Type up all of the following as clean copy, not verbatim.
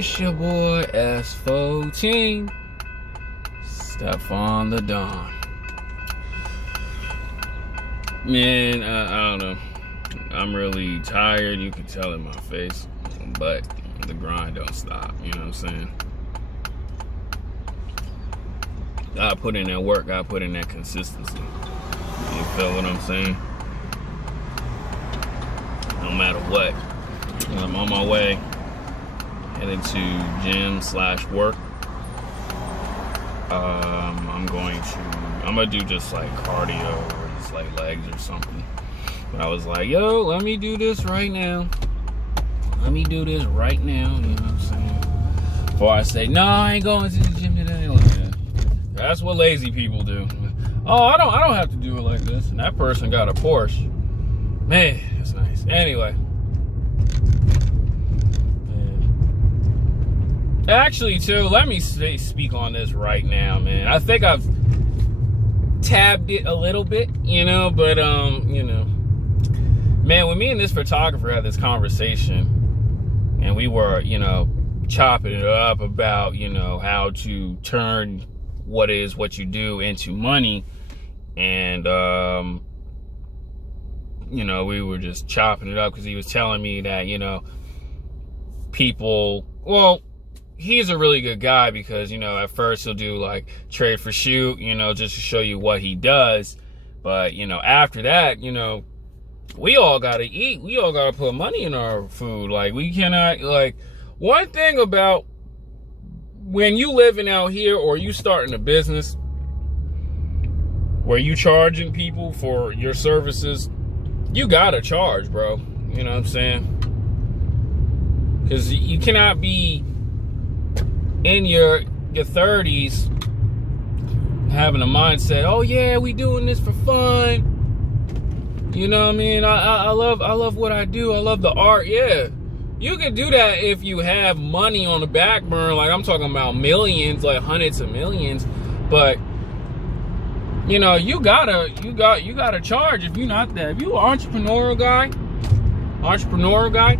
It's your boy S14, Stephon the Don. Man, I don't know. I'm really tired. You can tell in my face, but the grind don't stop. You know what I'm saying? I put in that work. I put in that consistency. You feel what I'm saying? No matter what. I'm on my way, headed to gym/work. I'm gonna do just like cardio or just like legs or something. But I was like, yo, let me do this right now. You know what I'm saying? Before I say, no, I ain't going to the gym today. Like that. That's what lazy people do. Oh, I don't have to do it like this. And that person got a Porsche. Man, that's nice. Anyway. Actually, too, let me speak on this right now, man. I think I've tabbed it a little bit, but, man, when me and this photographer had this conversation, and we were, chopping it up about, how to turn what you do into money, and, we were just chopping it up because he was telling me that, people, well, he's a really good guy because, at first he'll do like trade for shoot, just to show you what he does. But, after that, we all got to eat. We all got to put money in our food. Like, we cannot, like, one thing about when you living out here or you starting a business where you charging people for your services, you got to charge, bro. You know what I'm saying? Because you cannot be in your 30s having a mindset, oh yeah, we doing this for fun. You know what I mean? I love what I do. I love the art. Yeah. You can do that if you have money on the back burner. Like, I'm talking about millions, like hundreds of millions. But you gotta charge if you're not that. If you're an entrepreneurial guy,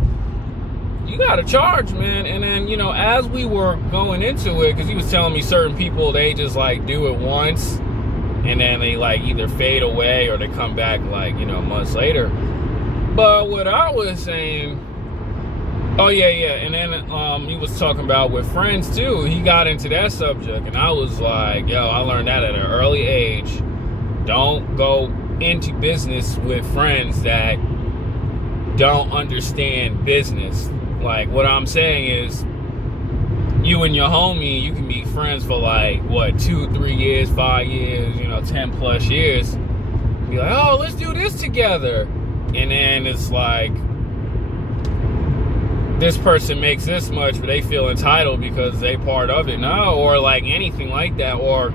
you gotta charge, man. And then, as we were going into it, because he was telling me certain people, they just like do it once and then they like either fade away or they come back like, months later. But what I was saying, oh yeah. And then he was talking about with friends too. He got into that subject and I was like, yo, I learned that at an early age. Don't go into business with friends that don't understand business. Like, what I'm saying is, you and your homie, you can be friends for like, 2, 3 years, 5 years, 10 plus years. Be like, oh, let's do this together. And then it's like, this person makes this much, but they feel entitled because they part of it. No, or like anything like that. Or,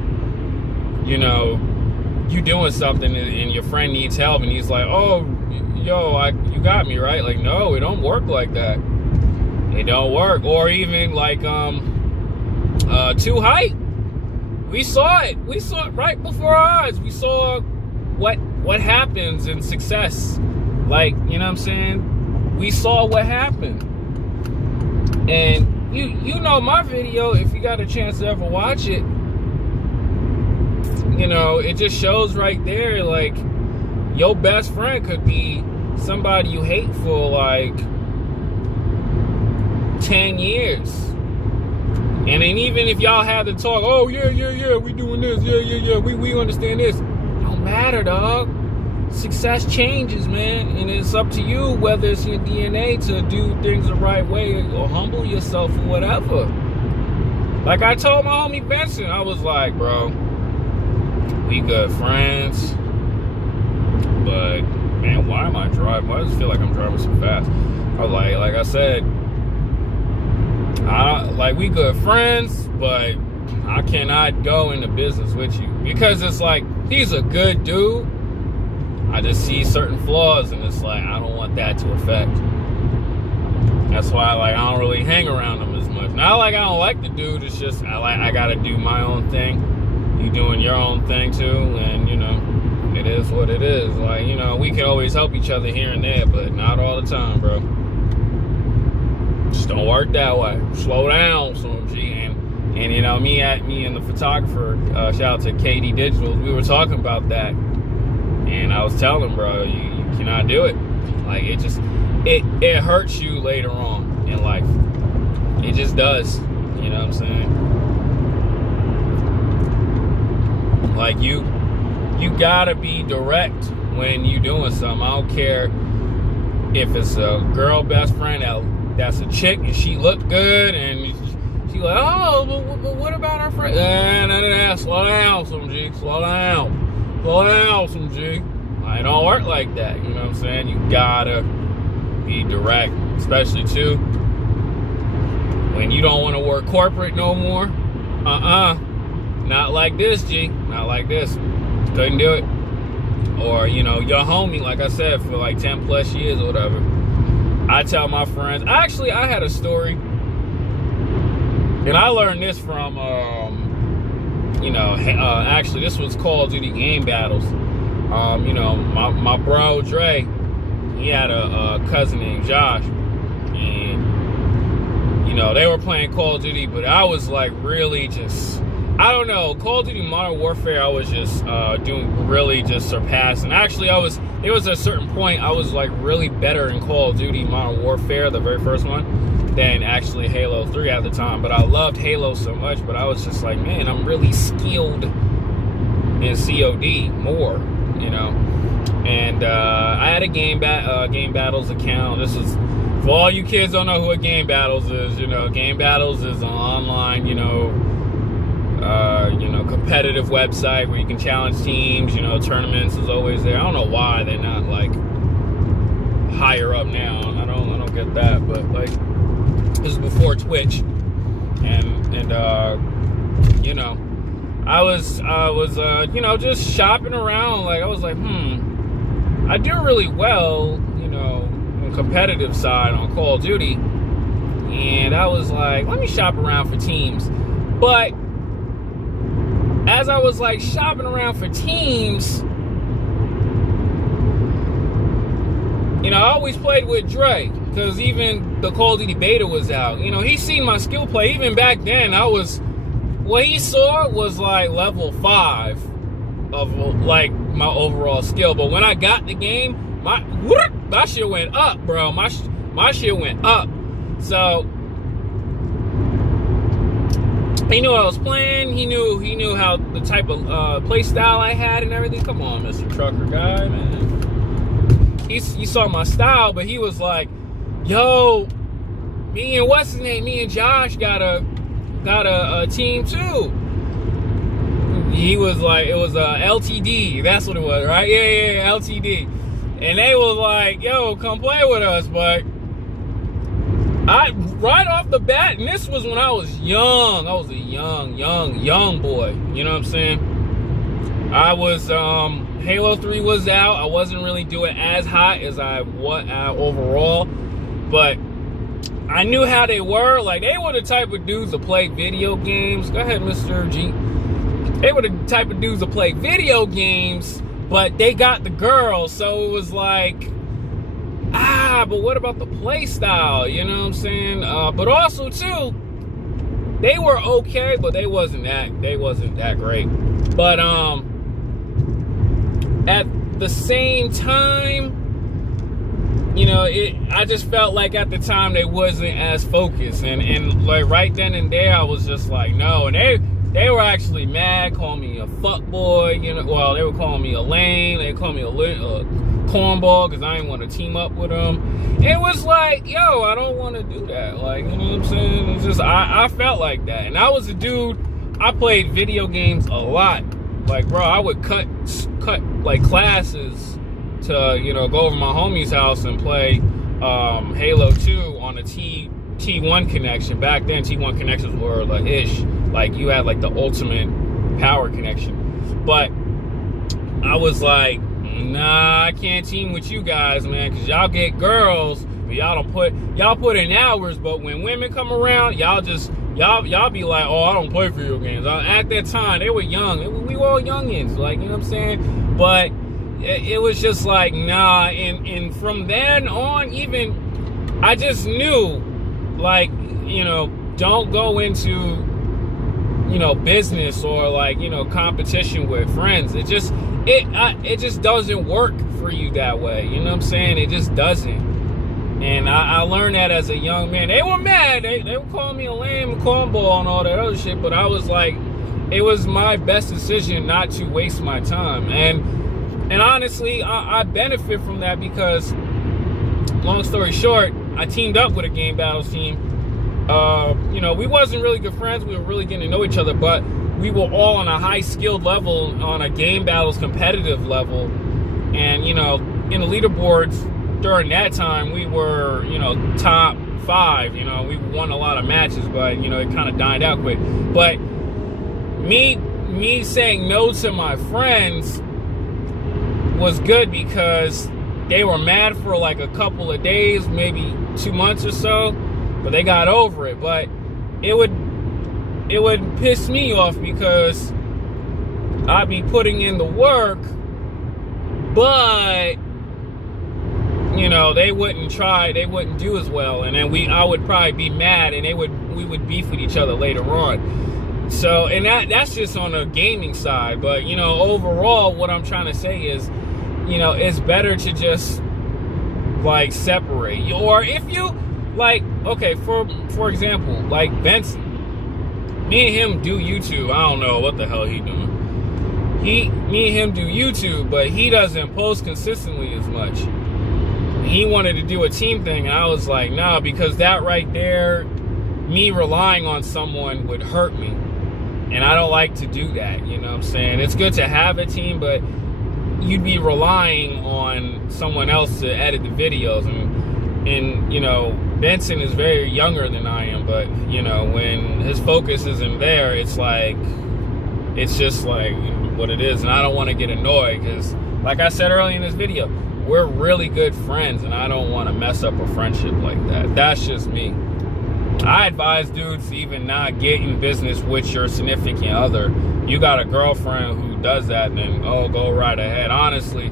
you doing something and your friend needs help and he's like, oh, yo, you got me, right? Like, no, it don't work like that. It don't work. Or even like Too Hype. We saw it right before our eyes. We saw what happens in success. Like, you know what I'm saying? We saw what happened. And you know my video, if you got a chance to ever watch it, it just shows right there, like, your best friend could be somebody you hate for like 10 years. And then even if y'all have to talk, oh yeah, we doing this, yeah, we understand this. Don't matter, dog. Success changes, man. And it's up to you whether it's your DNA to do things the right way or humble yourself or whatever. Like I told my homie Benson, I was like, bro, we good friends, but man, why am I driving? Why does it feel like I'm driving so fast? I was like I said, we good friends, but I cannot go into business with you because it's like, he's a good dude. I just see certain flaws and it's like, I don't want that to affect. That's why I don't really hang around him as much. Not like I don't like the dude, it's just I gotta do my own thing. You doing your own thing too, and it is what it is. Like, we can always help each other here and there, but not all the time, bro. Just don't work that way. Slow down, some G. And you know, me and the photographer, shout out to KD Digitals, we were talking about that. And I was telling him, bro, you cannot do it. Like, it hurts you later on in life. It just does. You know what I'm saying? Like, you gotta be direct when you doing something. I don't care if it's a girl best friend that's a chick and she look good and she like, oh, but what about our friend? Nah, slow down, some G. Slow down, some G. I don't work like that. You know what I'm saying? You gotta be direct, especially too when you don't want to work corporate no more. Not like this, G. Not like this. Couldn't do it. Or, you know, your homie, like I said, for like 10 plus years or whatever. I tell my friends. Actually, I had a story. And I learned this from, actually, this was Call of Duty game battles. You know, my bro, Dre, he had a cousin named Josh. And, you know, they were playing Call of Duty, but I was like really just... I don't know, Call of Duty Modern Warfare, I was just just surpassing. Actually, it was a certain point, I was like really better in Call of Duty Modern Warfare, the very first one, than actually Halo 3 at the time. But I loved Halo so much, but I was just like, man, I'm really skilled in COD more, you know. And I had a Game Battles account. This is, for all you kids don't know who a Game Battles is, you know, Game Battles is an online, competitive website where you can challenge teams. You know, tournaments is always there. I don't know why they're not like higher up now. I don't get that, but like this is before Twitch, and you know, I was just shopping around. Like I was like, I do really well, you know, on competitive side on Call of Duty, and I was like, let me shop around for teams, but as I was like shopping around for teams, you know, I always played with Dre because even the Call of Duty beta was out. You know, he seen my skill play. Even back then, what he saw was like level 5 of like my overall skill. But when I got the game, my shit went up, bro. My shit went up. So he knew I was playing. He knew how the type of play style I had and everything. Come on, Mr. Trucker guy, man. He saw my style, but he was like, "Yo, me and Josh got a team too." He was like, it was a LTD. That's what it was, right? Yeah, LTD. And they was like, "Yo, come play with us," but right off the bat, and this was when I was young. I was a young boy. You know what I'm saying? I was, Halo 3 was out. I wasn't really doing as hot as I was overall, but I knew how they were. Like, they were the type of dudes that play video games. Go ahead, Mr. G. They were the type of dudes that play video games, but they got the girls, so it was like, but what about the play style? You know what I'm saying? But also too, they were okay, but they wasn't that great. But at the same time, you know, I just felt like at the time they wasn't as focused, and like right then and there, I was just like, no. And they were actually mad, calling me a fuckboy. You know, well, they were calling me a lame. They called me a cornball because I didn't want to team up with them. It was like, yo, I don't want to do that. Like, you know what I'm saying? It's just, I felt like that. And I was a dude, I played video games a lot. Like, bro, I would cut like classes to, you know, go over my homie's house and play Halo 2 on a T1 connection. Back then, T1 connections were like ish. Like, you had like the ultimate power connection. But I was like, nah, I can't team with you guys, man, because y'all get girls, but y'all put in hours, but when women come around, y'all be like, oh, I don't play video games. At that time, they were young. We were all youngins, like, you know what I'm saying? But it was just like, nah, and from then on, even, I just knew like, you know, don't go into, you know, business or like, you know, competition with friends. It just doesn't work for you that way. You know what I'm saying? It just doesn't. And I learned that as a young man. They were mad. They would call me a lame cornball and all that other shit. But I was like, it was my best decision not to waste my time. And honestly, I benefit from that because, long story short, I teamed up with a Game Battles team. You know, we wasn't really good friends. We were really getting to know each other, but we were all on a high skilled level, on a Game Battles competitive level. And, you know, in the leaderboards during that time, we were, you know, top 5. You know, we won a lot of matches, but, you know, it kind of died out quick. But me saying no to my friends was good because they were mad for like a couple of days, maybe 2 months or so, but they got over it. But it would piss me off because I'd be putting in the work, but, you know, they wouldn't do as well, and then I would probably be mad, and we would beef with each other later on. So, and that's just on the gaming side. But, you know, overall, what I'm trying to say is, you know, it's better to just like separate. Or if you like, okay, for example, like Benson, me and him do YouTube. I don't know what the hell he doing. Me and him do YouTube, but he doesn't post consistently as much. He wanted to do a team thing, and I was like, no, because that right there, me relying on someone would hurt me. And I don't like to do that, you know what I'm saying? It's good to have a team, but you'd be relying on someone else to edit the videos. And you know, Benson is very younger than I am, but, you know, when his focus isn't there, it's like, it's just like what it is. And I don't want to get annoyed because, like I said earlier in this video, we're really good friends, and I don't want to mess up a friendship like that. That's just me. I advise dudes to even not get in business with your significant other. You got a girlfriend who does that, then go right ahead. Honestly,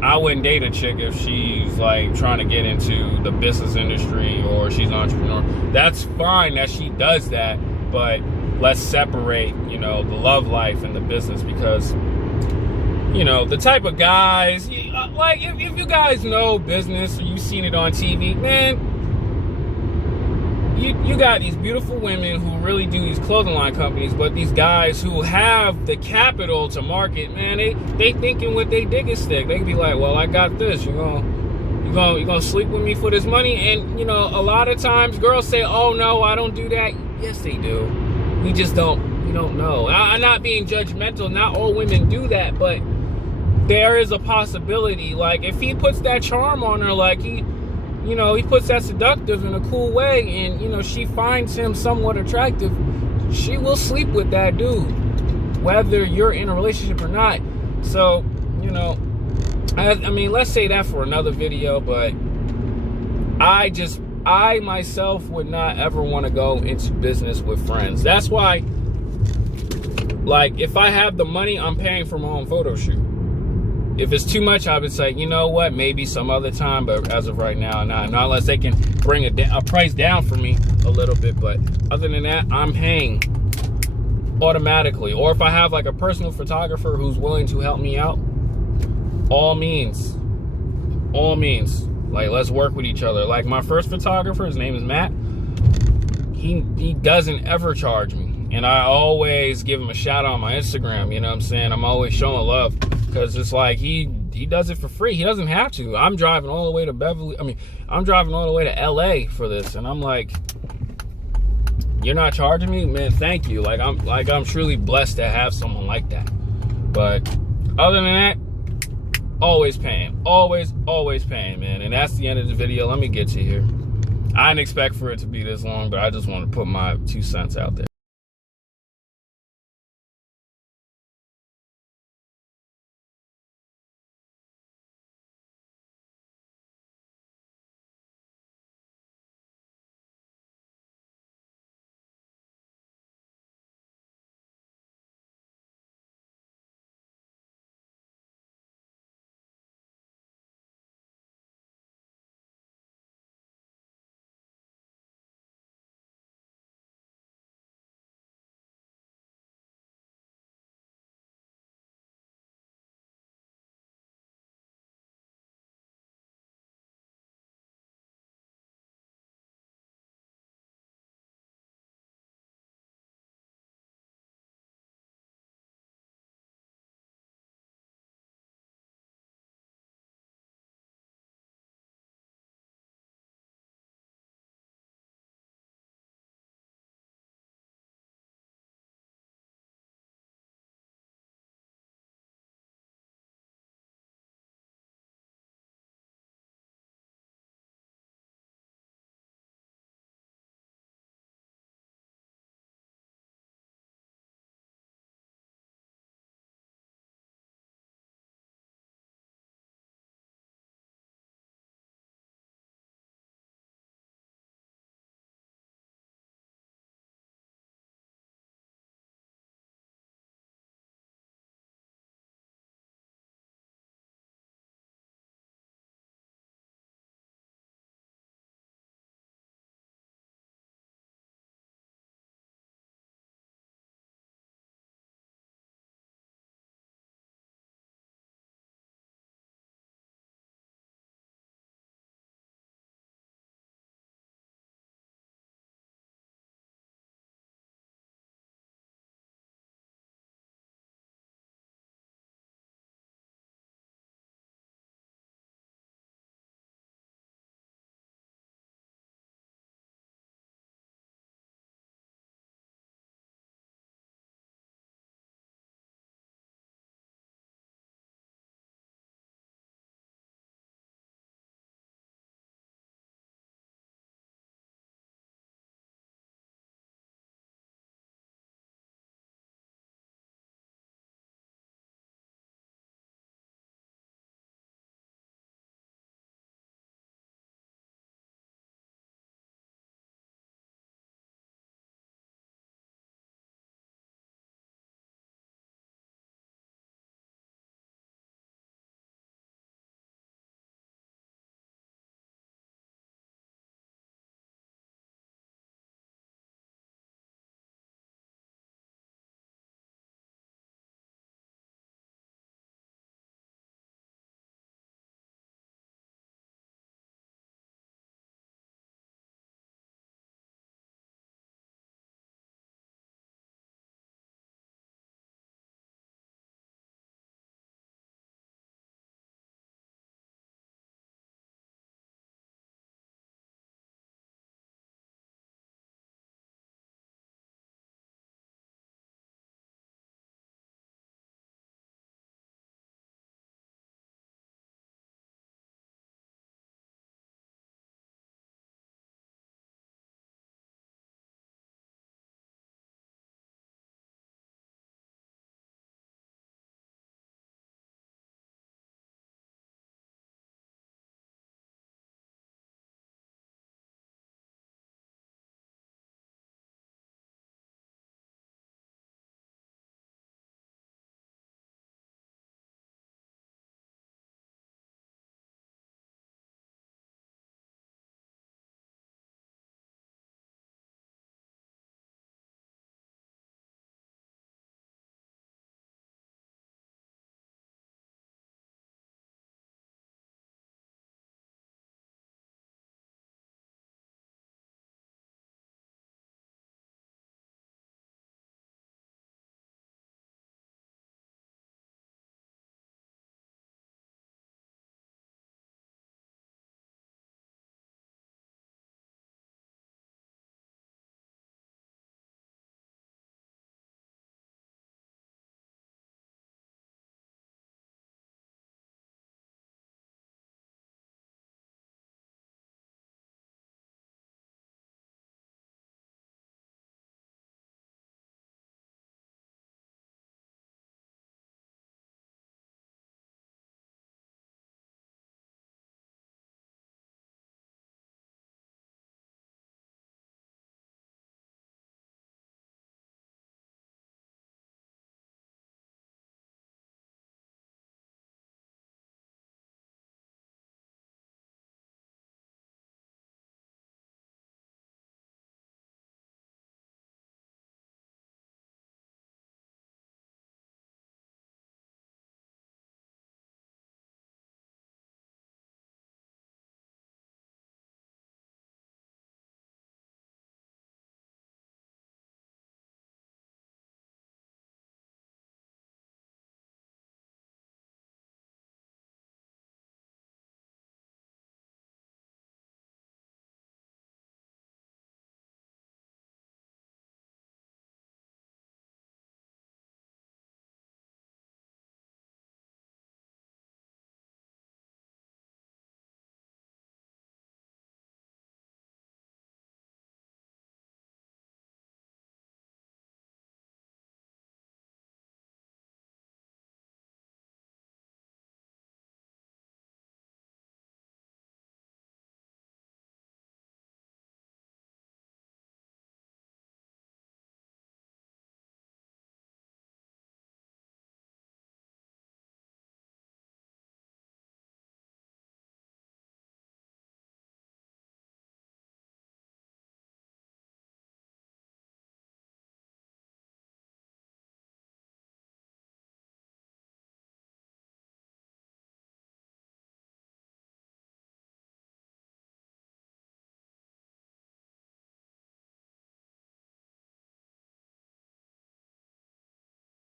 I wouldn't date a chick if she's like trying to get into the business industry or she's an entrepreneur. That's fine that she does that, but let's separate, you know, the love life and the business, because, you know, the type of guys, like if you guys know business or you've seen it on TV, man, you got these beautiful women who really do these clothing line companies, but these guys who have the capital to market, man, they thinking with they dig a stick. They can be like, well, I got this. You gonna sleep with me for this money? And, you know, a lot of times girls say, oh no, I don't do that. Yes, they do. We just don't. We don't know. I'm not being judgmental. Not all women do that, but there is a possibility. Like if he puts that charm on her, like he puts that seductive in a cool way, and, you know, she finds him somewhat attractive, she will sleep with that dude, whether you're in a relationship or not. So, you know, I mean, let's say that for another video, but I myself would not ever want to go into business with friends. That's why, like, if I have the money, I'm paying for my own photo shoot. If it's too much, I would say, you know what, maybe some other time, but as of right now, not unless they can bring a price down for me a little bit. But other than that, I'm paying automatically. Or if I have like a personal photographer who's willing to help me out, all means, like, let's work with each other. Like my first photographer, his name is Matt. He doesn't ever charge me. And I always give him a shout out on my Instagram, you know what I'm saying? I'm always showing love, because it's like he does it for free. He doesn't have to. I'm driving all the way to I'm driving all the way to LA for this, and I'm like, you're not charging me? Man, thank you. Like I'm truly blessed to have someone like that. But other than that, always paying. Always paying, man. And that's the end of the video. Let me get to here. I didn't expect for it to be this long, but I just want to put my 2 cents out there.